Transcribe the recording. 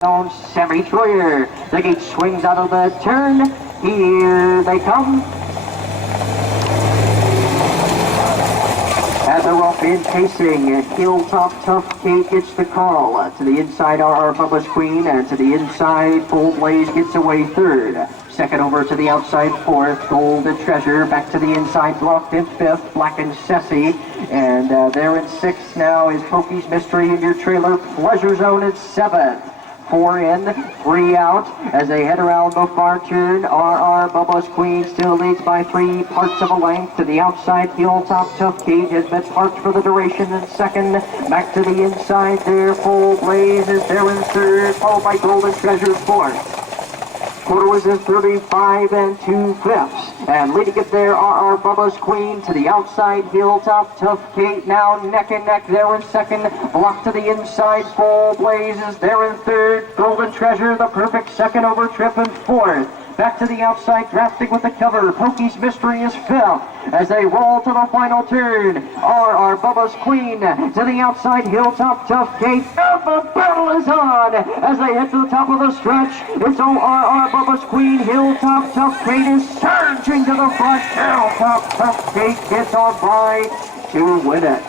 Sammy Troyer. The gate swings out of the turn. Here they come. At the rough in pacing, Hilltop Tough Kate gets the call. To the inside, RR Bubba's Queen, and to the inside, Full Blaze gets away third. Second over to the outside, fourth, Golden Treasure. Back to the inside, blocked in fifth, Black and Ceci. And there in sixth now is Pokey's Mystery in your trailer. Pleasure Zone at seventh. 4 in, 3 out as they head around the far turn. RR Bubba's Queen still leads by 3 parts of a length. To the outside, Hilltop Tough Kate has been parked for the duration in second. Back to the inside there, Full Blaze is there in third, followed by Golden Treasure fourth. Quarter was in 35 and 2/5. And leading it there, RR Bubba's Queen. To the outside, Hilltop Tough Kate now neck and neck there in second. Block to the inside, Full Blaze is there in third. Golden Treasure, the perfect second over trip in fourth. Back to the outside, drafting with the cover. Pokey's Mystery is fifth as they roll to the final turn. RR Bubba's Queen to the outside, Hilltop Tough Kate. And the battle is on as they head to the top of the stretch. It's RR Bubba's Queen. Hilltop Tough Kate is surging to the front. Hilltop Tough Kate gets on by to win it.